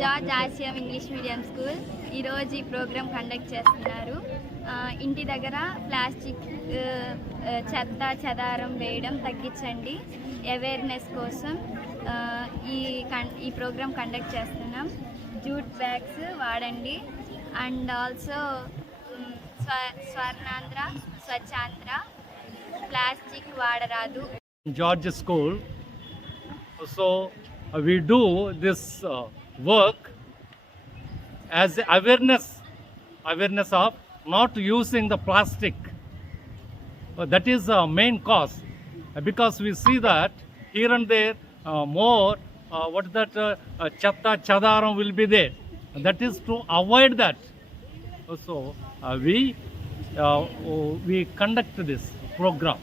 George ఆసియం English medium school. ఈరోజు ఈ ప్రోగ్రాం కండక్ట్ చేస్తున్నారు. ఇంటి దగ్గర ప్లాస్టిక్ చెత్త చెదారం వేయడం తగ్గించండి. అవేర్నెస్ కోసం ఈ ఈ ప్రోగ్రాం కండక్ట్ చేస్తున్నాం. జూట్ బ్యాగ్స్ వాడండి. అండ్ ఆల్సో స్వ Swarnandhra Swachhandhra plastic వాడరాదు. George school so uh, we do this uh, work as awareness, awareness of not using the plastic. That is the main cause Uh, because we see that here and there uh, more uh, what that uh, uh, chatta chadaram will be there. That is to avoid that. So uh, we uh, oh, we conduct this program.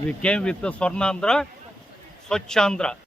We came with the Swarnandra, Swachandra.